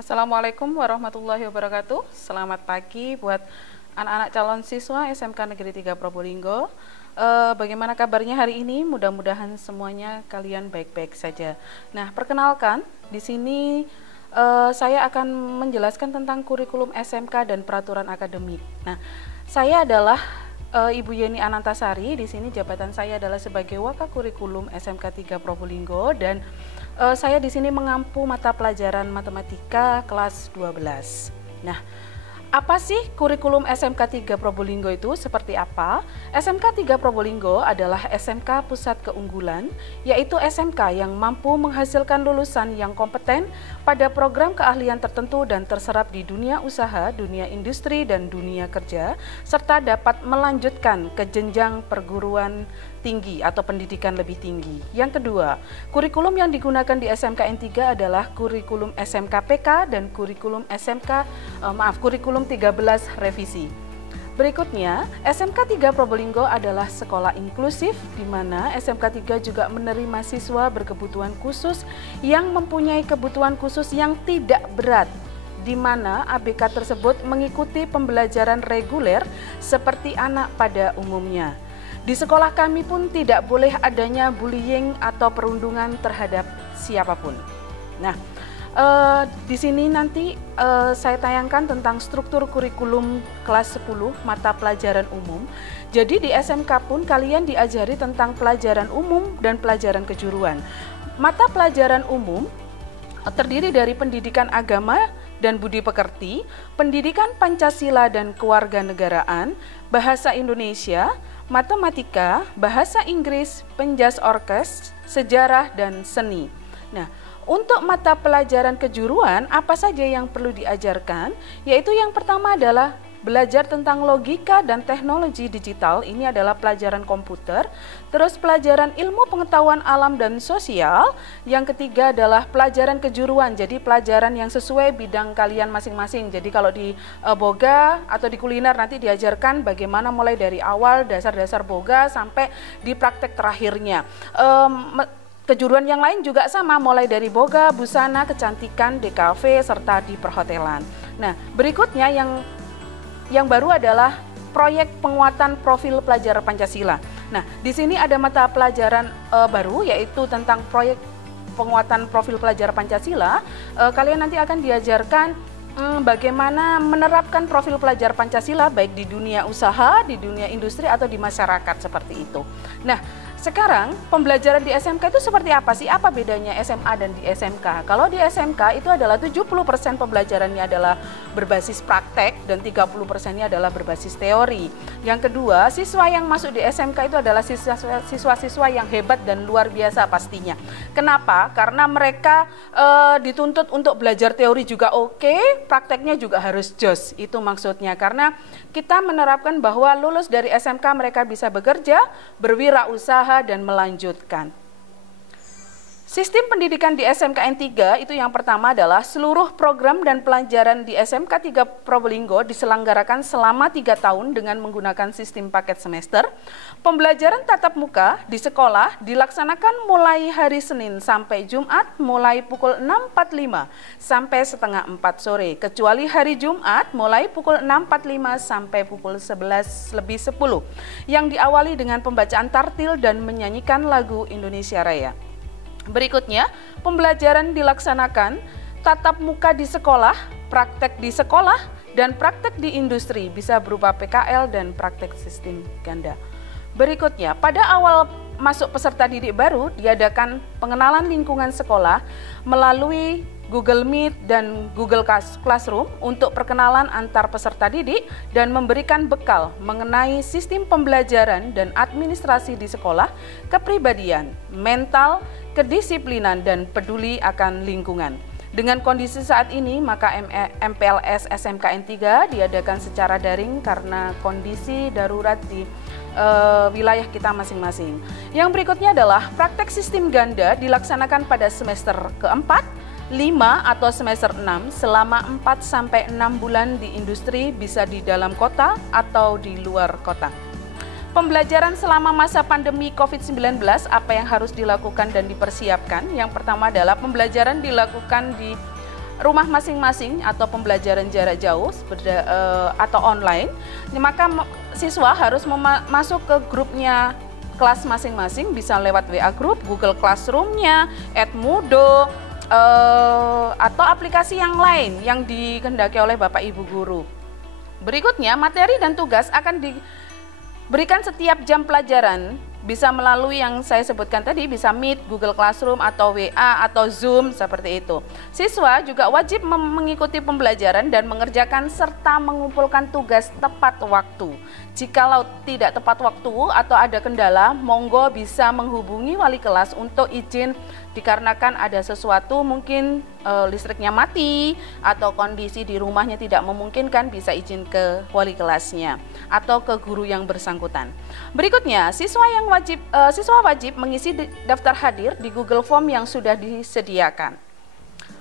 Assalamualaikum warahmatullahi wabarakatuh. Selamat pagi buat anak-anak calon siswa SMK Negeri 3 Probolinggo. Bagaimana kabarnya hari ini? Mudah-mudahan semuanya kalian baik-baik saja. Nah, perkenalkan di sini saya akan menjelaskan tentang kurikulum SMK dan peraturan akademik. Nah, saya adalah Ibu Yeni Anantasari. Di sini jabatan saya adalah sebagai Wakakurikulum SMK 3 Probolinggo dan saya di sini mengampu mata pelajaran matematika kelas 12. Nah, apa sih kurikulum SMK 3 Probolinggo itu? Seperti apa? SMK 3 Probolinggo adalah SMK pusat keunggulan, yaitu SMK yang mampu menghasilkan lulusan yang kompeten pada program keahlian tertentu dan terserap di dunia usaha, dunia industri, dan dunia kerja, serta dapat melanjutkan ke jenjang perguruan tinggi atau pendidikan lebih tinggi. Yang kedua, kurikulum yang digunakan di SMKN 3 adalah kurikulum SMKPK dan kurikulum kurikulum 13 revisi. Berikutnya, SMK 3 Probolinggo adalah sekolah inklusif di mana SMK 3 juga menerima siswa berkebutuhan khusus yang mempunyai kebutuhan khusus yang tidak berat, di mana ABK tersebut mengikuti pembelajaran reguler seperti anak pada umumnya. Di sekolah kami pun tidak boleh adanya bullying atau perundungan terhadap siapapun. Nah, di sini nanti saya tayangkan tentang struktur kurikulum kelas 10 mata pelajaran umum. Jadi di SMK pun kalian diajari tentang pelajaran umum dan pelajaran kejuruan. Mata pelajaran umum terdiri dari pendidikan agama dan budi pekerti, pendidikan Pancasila dan kewarganegaraan, bahasa Indonesia, matematika, bahasa Inggris, penjas orkes, sejarah, dan seni. Nah, untuk mata pelajaran kejuruan, apa saja yang perlu diajarkan? Yaitu yang pertama adalah belajar tentang logika dan teknologi digital, ini adalah pelajaran komputer. Terus pelajaran ilmu pengetahuan alam dan sosial. Yang ketiga adalah pelajaran kejuruan, jadi pelajaran yang sesuai bidang kalian masing-masing. Jadi kalau di boga atau di kuliner nanti diajarkan bagaimana mulai dari awal dasar-dasar boga sampai di praktek terakhirnya. Kejuruan yang lain juga sama, mulai dari boga, busana, kecantikan, DKV, serta di perhotelan. Nah, berikutnya yang baru adalah proyek penguatan profil pelajar Pancasila. Nah, di sini ada mata pelajaran baru yaitu tentang proyek penguatan profil pelajar Pancasila. Kalian nanti akan diajarkan bagaimana menerapkan profil pelajar Pancasila baik di dunia usaha, di dunia industri atau di masyarakat seperti itu. Nah, sekarang pembelajaran di SMK itu seperti apa sih? Apa bedanya SMA dan di SMK? Kalau di SMK itu adalah 70% pembelajarannya adalah berbasis praktek dan 30%-nya adalah berbasis teori. Yang kedua, siswa yang masuk di SMK itu adalah siswa-siswa yang hebat dan luar biasa pastinya. Kenapa? Karena mereka dituntut untuk belajar teori juga oke, prakteknya juga harus jos. Itu maksudnya. Karena kita menerapkan bahwa lulus dari SMK mereka bisa bekerja, berwirausaha, dan melanjutkan. Sistem pendidikan di SMKN 3 itu yang pertama adalah seluruh program dan pelajaran di SMK 3 Probolinggo diselenggarakan selama 3 tahun dengan menggunakan sistem paket semester. Pembelajaran tatap muka di sekolah dilaksanakan mulai hari Senin sampai Jumat mulai pukul 6.45 sampai setengah 4 sore, kecuali hari Jumat mulai pukul 6.45 sampai pukul 11:10 yang diawali dengan pembacaan tartil dan menyanyikan lagu Indonesia Raya. Berikutnya, pembelajaran dilaksanakan tatap muka di sekolah, praktek di sekolah, dan praktek di industri bisa berupa PKL dan praktek sistem ganda. Berikutnya, pada awal masuk peserta didik baru diadakan pengenalan lingkungan sekolah melalui Google Meet dan Google Classroom untuk perkenalan antar peserta didik dan memberikan bekal mengenai sistem pembelajaran dan administrasi di sekolah, kepribadian, mental, kedisiplinan, dan peduli akan lingkungan. Dengan kondisi saat ini, maka MPLS SMKN 3 diadakan secara daring karena kondisi darurat di wilayah kita masing-masing. Yang berikutnya adalah praktek sistem ganda dilaksanakan pada semester keempat, 5 atau semester 6 selama 4-6 bulan di industri, bisa di dalam kota atau di luar kota. Pembelajaran selama masa pandemi COVID-19, apa yang harus dilakukan dan dipersiapkan? Yang pertama adalah pembelajaran dilakukan di rumah masing-masing atau pembelajaran jarak jauh atau online, maka siswa harus masuk ke grupnya kelas masing-masing, bisa lewat WA Group, Google Classroom-nya, Edmodo, atau aplikasi yang lain yang dikehendaki oleh Bapak Ibu guru. Berikutnya, materi dan tugas akan diberikan setiap jam pelajaran, bisa melalui yang saya sebutkan tadi, bisa Meet, Google Classroom, atau WA, atau Zoom, seperti itu. Siswa juga wajib mengikuti pembelajaran dan mengerjakan serta mengumpulkan tugas tepat waktu. Jikalau tidak tepat waktu atau ada kendala, monggo bisa menghubungi wali kelas untuk izin dikarenakan ada sesuatu, mungkin listriknya mati atau kondisi di rumahnya tidak memungkinkan, bisa izin ke wali kelasnya atau ke guru yang bersangkutan. Berikutnya, siswa wajib mengisi daftar hadir di Google Form yang sudah disediakan.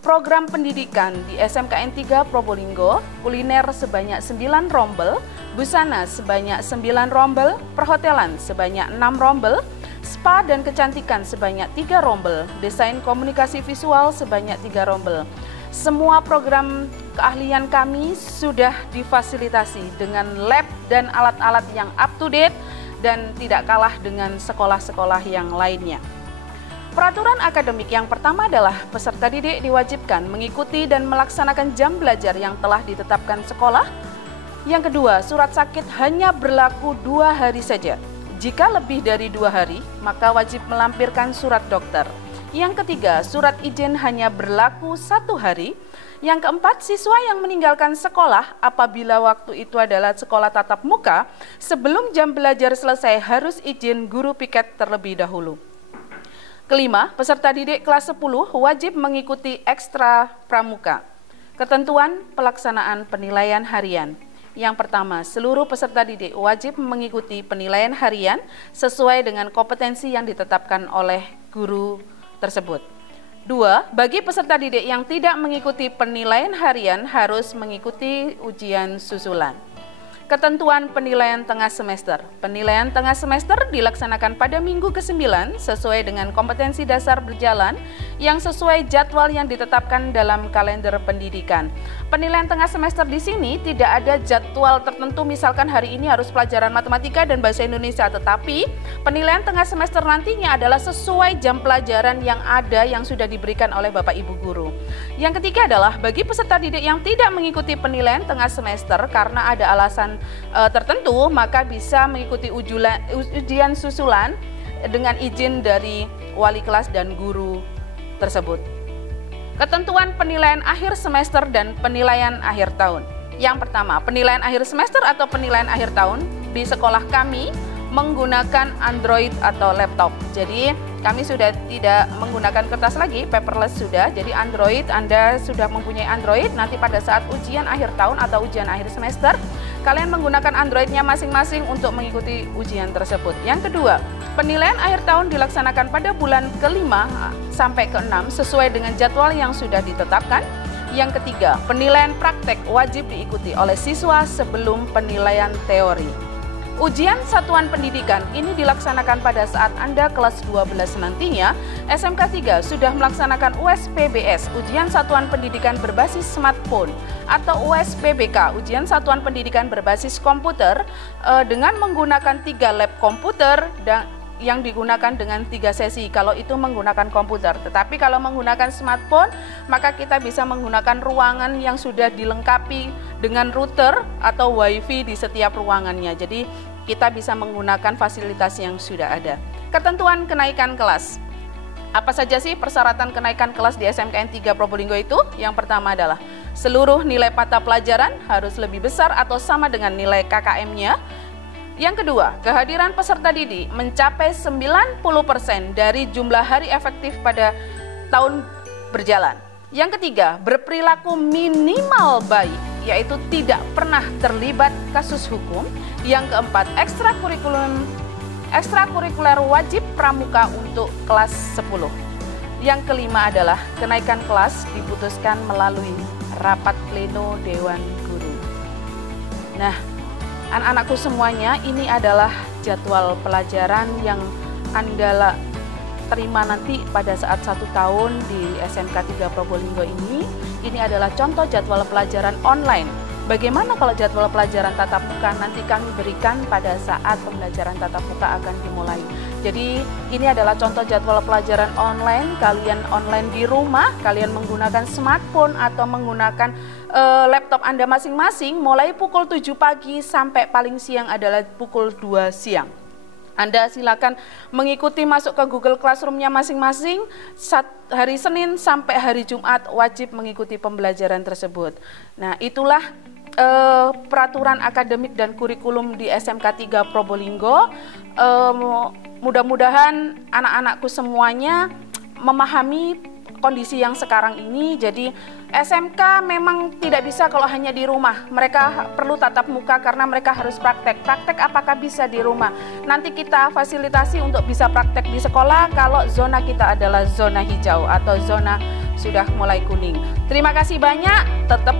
Program pendidikan di SMKN 3 Probolinggo, kuliner sebanyak 9 rombel, busana sebanyak 9 rombel, perhotelan sebanyak 6 rombel, spa dan kecantikan sebanyak 3 rombel, desain komunikasi visual sebanyak 3 rombel. Semua program keahlian kami sudah difasilitasi dengan lab dan alat-alat yang up to date dan tidak kalah dengan sekolah-sekolah yang lainnya. Peraturan akademik yang pertama adalah peserta didik diwajibkan mengikuti dan melaksanakan jam belajar yang telah ditetapkan sekolah. Yang kedua, surat sakit hanya berlaku 2 hari saja. Jika lebih dari 2 hari, maka wajib melampirkan surat dokter. Yang ketiga, surat izin hanya berlaku 1 hari. Yang keempat, siswa yang meninggalkan sekolah apabila waktu itu adalah sekolah tatap muka, sebelum jam belajar selesai harus izin guru piket terlebih dahulu. Kelima, peserta didik kelas 10 wajib mengikuti ekstra pramuka. Ketentuan pelaksanaan penilaian harian. Yang pertama, seluruh peserta didik wajib mengikuti penilaian harian sesuai dengan kompetensi yang ditetapkan oleh guru tersebut. 2, bagi peserta didik yang tidak mengikuti penilaian harian harus mengikuti ujian susulan. Ketentuan penilaian tengah semester. Penilaian tengah semester dilaksanakan pada minggu ke-9 sesuai dengan kompetensi dasar berjalan yang sesuai jadwal yang ditetapkan dalam kalender pendidikan. Penilaian tengah semester di sini tidak ada jadwal tertentu, misalkan hari ini harus pelajaran matematika dan bahasa Indonesia, tetapi penilaian tengah semester nantinya adalah sesuai jam pelajaran yang ada yang sudah diberikan oleh Bapak Ibu guru. Yang ketiga adalah bagi peserta didik yang tidak mengikuti penilaian tengah semester karena ada alasan tertentu, maka bisa mengikuti ujian susulan dengan izin dari wali kelas dan guru tersebut. Ketentuan penilaian akhir semester dan penilaian akhir tahun. Yang pertama, penilaian akhir semester atau penilaian akhir tahun di sekolah kami menggunakan Android atau laptop. Jadi kami sudah tidak menggunakan kertas lagi, paperless sudah. Jadi Android, Anda sudah mempunyai Android, nanti pada saat ujian akhir tahun atau ujian akhir semester, kalian menggunakan Androidnya masing-masing untuk mengikuti ujian tersebut. Yang kedua, penilaian akhir tahun dilaksanakan pada bulan ke-5 sampai ke-6 sesuai dengan jadwal yang sudah ditetapkan. Yang ketiga, penilaian praktek wajib diikuti oleh siswa sebelum penilaian teori. Ujian satuan pendidikan ini dilaksanakan pada saat Anda kelas 12 nantinya. SMK 3 sudah melaksanakan USPBS, ujian satuan pendidikan berbasis smartphone, atau USPBK, ujian satuan pendidikan berbasis komputer, dengan menggunakan 3 lab komputer dan yang digunakan dengan 3 sesi kalau itu menggunakan komputer. Tetapi kalau menggunakan smartphone, maka kita bisa menggunakan ruangan yang sudah dilengkapi dengan router atau wifi di setiap ruangannya. Jadi kita bisa menggunakan fasilitas yang sudah ada. Ketentuan kenaikan kelas. Apa saja sih persyaratan kenaikan kelas di SMKN 3 Probolinggo itu? Yang pertama adalah seluruh nilai mata pelajaran harus lebih besar atau sama dengan nilai KKM-nya. Yang kedua, kehadiran peserta didik mencapai 90% dari jumlah hari efektif pada tahun berjalan. Yang ketiga, berperilaku minimal baik, yaitu tidak pernah terlibat kasus hukum. Yang keempat, ekstrakurikuler wajib pramuka untuk kelas 10. Yang kelima adalah kenaikan kelas diputuskan melalui rapat pleno Dewan Guru. Nah, anak-anakku semuanya, ini adalah jadwal pelajaran yang Anda terima nanti pada saat 1 tahun di SMK 3 Probolinggo ini adalah contoh jadwal pelajaran online. Bagaimana kalau jadwal pelajaran tatap muka nanti kami berikan pada saat pembelajaran tatap muka akan dimulai. Jadi ini adalah contoh jadwal pelajaran online, kalian online di rumah, kalian menggunakan smartphone atau menggunakan laptop Anda masing-masing mulai pukul 7 pagi sampai paling siang adalah pukul 2 siang. Anda silakan mengikuti masuk ke Google Classroom-nya masing-masing, hari Senin sampai hari Jumat wajib mengikuti pembelajaran tersebut. Nah, itulah peraturan akademik dan kurikulum di SMK 3 Probolinggo. Mudah-mudahan anak-anakku semuanya memahami kondisi yang sekarang ini. Jadi SMK memang tidak bisa kalau hanya di rumah. Mereka perlu tatap muka karena mereka harus praktek. Praktek apakah bisa di rumah? Nanti kita fasilitasi untuk bisa praktek di sekolah kalau zona kita adalah zona hijau atau zona sudah mulai kuning. Terima kasih banyak, tetap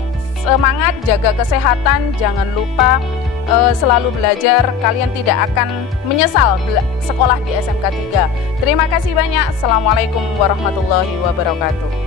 semangat, jaga kesehatan, jangan lupa selalu belajar, kalian tidak akan menyesal sekolah di SMK 3. Terima kasih banyak. Assalamualaikum warahmatullahi wabarakatuh.